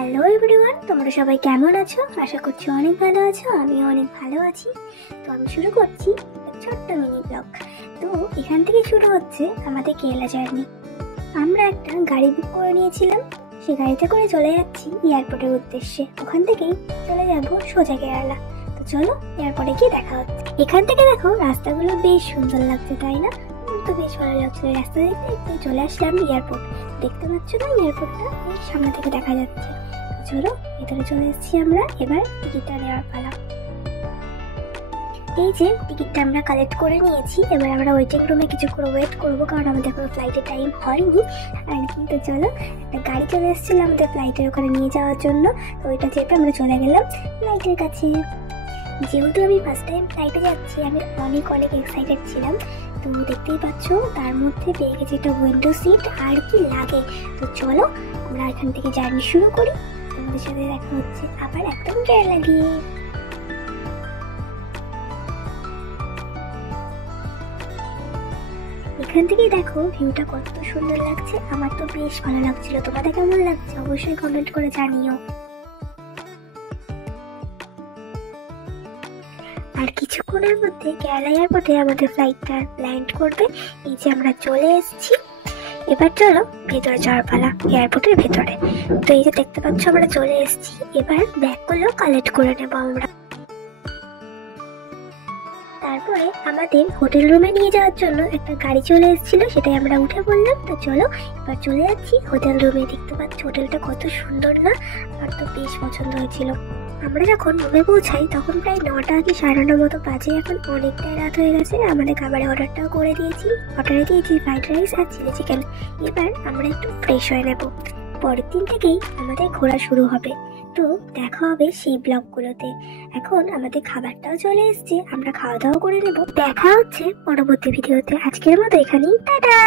Hello everyone, তোমরা সবাই কেমন আছো? আশা করছি অনেক ভালো আছো। আমিও অনেক ভালো আছি। তো আমি শুরু করছি ছোট্ট মিনি ব্লগ। তো এখান থেকে শুরু হচ্ছে আমাদের কেরালা জার্নি। আমরা একটা গাড়ি বুক করে নিয়েছিলাম, সেই গাড়িতে করে চলে যাচ্ছি এয়ারপোর্টের উদ্দেশ্যে। ওখান থেকেই চলে যাবো সোজা কেরালা। তো চলো এয়ারপোর্টে গিয়ে দেখা হচ্ছে। এখান থেকে দেখো রাস্তাগুলো বেশ সুন্দর লাগছে, তাই না? তো বেশ ভালো লাগছিল রাস্তা দেখতে। একটু চলে আসলাম এয়ারপোর্ট। দেখতে পাচ্ছ না এয়ারপোর্টটা? এই সামনে থেকে দেখা যাচ্ছে। চলো ভেতরে চলে এসেছি আমরা। এবার টিকিটটা নেওয়ার পালা। এই যে টিকিটটা আমরা কালেক্ট করে নিয়েছি। এবার আমরা ওয়েটিং রুমে কিছুক্ষণ ওয়েট করবো, কারণ আমাদের কোনো ফ্লাইটের টাইম হয়নি আর কি। তো চলো, একটা গাড়ি চলে এসেছিল আমাদের ফ্লাইটের ওখানে নিয়ে যাওয়ার জন্য। তো ওইটা চেপে আমরা চলে গেলাম ফ্লাইটের কাছে। যেহেতু আমি ফার্স্ট টাইম ফ্লাইটে যাচ্ছি, আমি অনেক অনেক এক্সাইটেড ছিলাম। তো দেখতেই পাচ্ছ তার মধ্যে পেয়ে গেছি একটা উইন্ডো সিট। আর কি লাগে। তো চলো আমরা এখান থেকে জার্নি শুরু করি। তোমাদের সাথে দেখা হচ্ছে আবার একদম কেরালা গিয়ে। এখান থেকে দেখো ভিউটা কত সুন্দর লাগছে। আমার তো বেশ ভালো লাগছিল। তোমাদের কেমন লাগছে অবশ্যই কমেন্ট করে জানিও। আর কিছুক্ষণের মধ্যে কেরালা এয়ারপোর্টে আমাদের ফ্লাইটটা ল্যান্ড করবে। এই যে আমরা চলে এসেছি। এবার চলো ভেতরে যাওয়ার পালা, এয়ারপোর্টের ভেতরে। তো এই যে দেখতে পাচ্ছ আমরা চলে এসেছি। এবার ব্যাগগুলো কালেক্ট করে নেবো আমরা। তারপরে আমাদের হোটেল রুমে নিয়ে যাওয়ার জন্য একটা গাড়ি চলে এসেছিল, সেটাই আমরা উঠে পড়লাম। তো চলো এবার চলে যাচ্ছি হোটেল রুমে। দেখতে পাচ্ছি হোটেলটা কত সুন্দর না? আমার তো বেশ পছন্দ হয়েছিল। আমরা যখন রুমে পৌঁছাই তখন প্রায় 9টা কি 9:30 মতো বাজে। এখন অনেকটাই রাত হয়ে গেছে। আমাদের খাবারের অর্ডারটাও করে দিয়েছি। অর্ডারে দিয়েছি ফ্রাইড রাইস আর চিলি চিকেন। এবার আমরা একটু ফ্রেশ হয়ে নেব। পরের দিন থেকেই আমাদের ঘোরা শুরু হবে। তো দেখা হবে সেই ব্লগগুলোতে। এখন আমাদের খাবারটাও চলে এসেছে, আমরা খাওয়া দাওয়া করে নেব। দেখা হচ্ছে পরবর্তী ভিডিওতে। আজকের মতো এখানেই, টাটা।